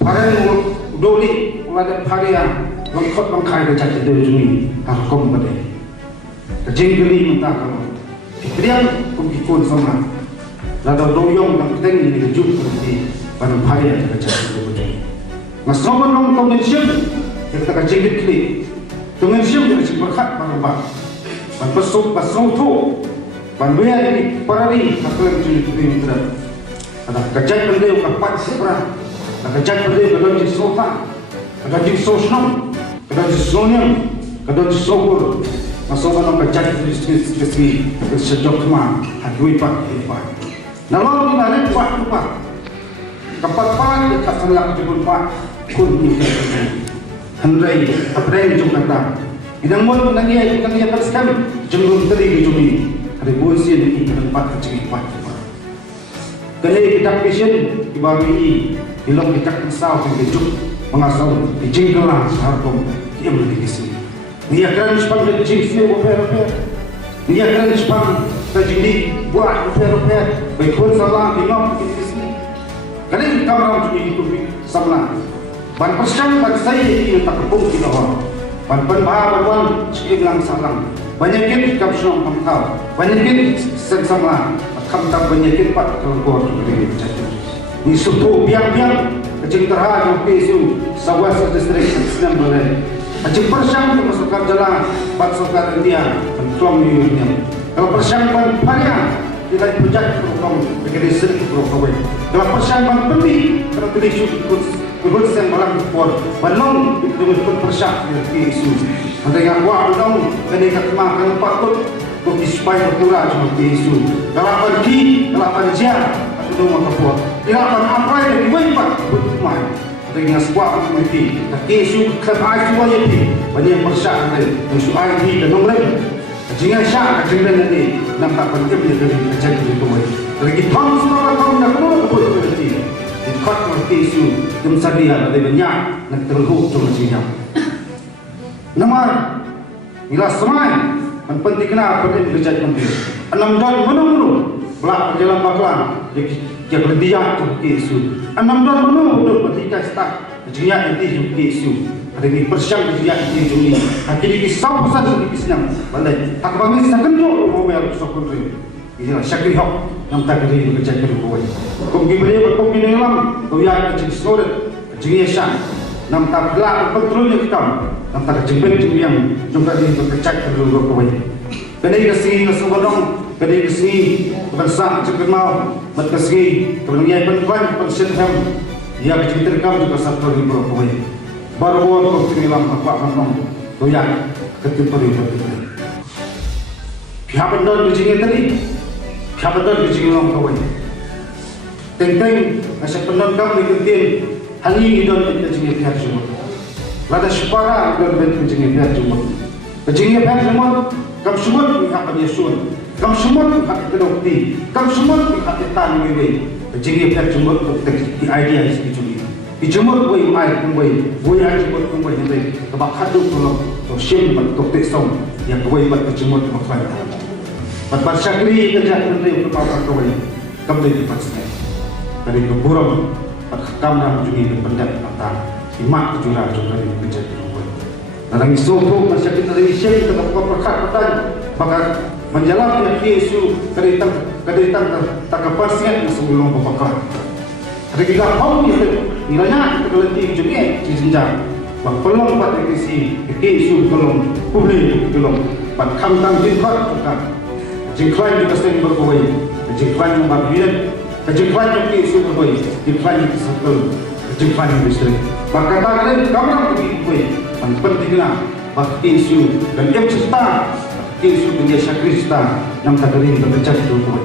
Parai doli ulada paria lengkot bangkai berjati dari juni harkom badai. Kejengkeli minta kamu. Kekerian kumikun sama. Lada doyong dan keteng ini kejuk berarti pada paria berjati dari juni. Ngasoman long konvention kita kejengkeli. Konvention kita berkat pada ban pasuk pasuk tu ban biar di parari haklan juni tu mitra. Ada kejat benda kapat sepra. Kejat benda kadang di sofa, kadang di sosnam, kadang di sonium, kadang di sobur. Masuk dalam kejat spesifik sejak kemar hadui pak ipan. Nalau di mana pak pak kapat pak dekat selak jebul pak kun ni Henry apa yang jom kata. Idang mul nanti teruskan jenggung teri jumi hari bulan ini tempat kecil pak. Kali kita passion dibagi ilmu kita kesal yang kejuk mengasal dijengkelah harkom dia berdikisi. Dia akan sepang dijengsi oper-oper. Dia akan sepang terjadi buat oper-oper. Baikpun salah imam dikisi. Kali kamera itu sama. Ban persiang ban saya ini tak kepung di bawah. Ban penbaharuan sekilang salam. Banyakin kapsul pangkal. Banyakin sensama. Kamu tak banyakin pak kalau gua begini berjati. Ni suatu biang-biang kecil terhadap pesu sawas distrik senam boleh. Acik persiang tu masukkan jalan pat sokar India penclong niunya. Kalau persiang ban paria kita projek program begini sering program. Kalau persiang ban pendi kalau tidak ikut sen malam kuat. Balong itu ikut persiang di isu. Ada yang buat balong kena makan patut. Bagi supaya berkurang seperti isu. Kalau pergi, kalau kerja, atau rumah kepuat. Kalau apa yang dibuat, berkumai. Dengan sebuah komuniti. Tapi isu kerajaan itu wajib. Banyak yang bersyak isu IT dan nomor. Jangan syak, jangan nanti. Nampak penting menjadi kejadian itu. Lagi tahun tahun nak perlu berbuat seperti. Dikat seperti isu kemudian ada banyak nak terhubung dengan siapa. Nomor, bila semai. Yang penting kenapa penting kerja penting. 6 tahun menunggu belak jalan baklang dia berdiam tu isu. 6 tahun menunggu ketika start jia itu isu. Ada ni persiang jia itu juni. Akhirnya kisah pasal itu kisah balai. Tak bangun sekarang tu mau bayar sokong tu. Ini syakir hok yang tak ada kerja kerja. Komplain berkomplain lam. Kaya kerja sekolah jia syang. Nam tak belak kontrolnya kita. Nam tak jemput yang jumpa di kerja kerja kau. Kedai kesini kesuwadong, kedai kesini bersah cukup mau, berkesini kemudian penjualan persentam, ia berceritakan juga satu ribu rupiah. Baru baru kiriman apa kamu, doyan ketipuri bertiga. Siapa benar bijingnya tadi? Siapa benar bijingnya orang kawin? Tentang asyik benar kamu ikutin hal ini dan bijingnya pihak semua. Lada separa dan bijingnya pihak semua. Bijingnya pihak semua. Kamu semua pihak Yesus, kamu semua pihak kedokti, kamu semua pihak kita ni. Jadi pihak semua di idea di sini. Di semua boleh air boleh air semua boleh nanti. Sebab kadu kalau sosial dokter som yang boleh buat semua tu macam mana. Pada syakri kerja nanti untuk apa kau boleh. Kamu boleh dipaksa. Dari keburung pada kamu juga berpendapat tentang imak jurah juga kerja. Dalam isu masyarakat Indonesia kita berkat petang maka menjalankan isu kedaitan tak kepastian sebelum berpakat. Ada kita tahu nilainya kita letih juga di jenjang. Belum pada isu belum publik belum. Pada kamtang jengklat juga jengklat juga sering berkuai. Jengklat yang berbiak, jengklat yang isu berkuai, jengklat yang satu, jengklat yang besar. Maka tak kamu berkuai. Pentinglah bagi isu dan yang serta isu menjadi Kristen yang tak boleh bekerja di dunia.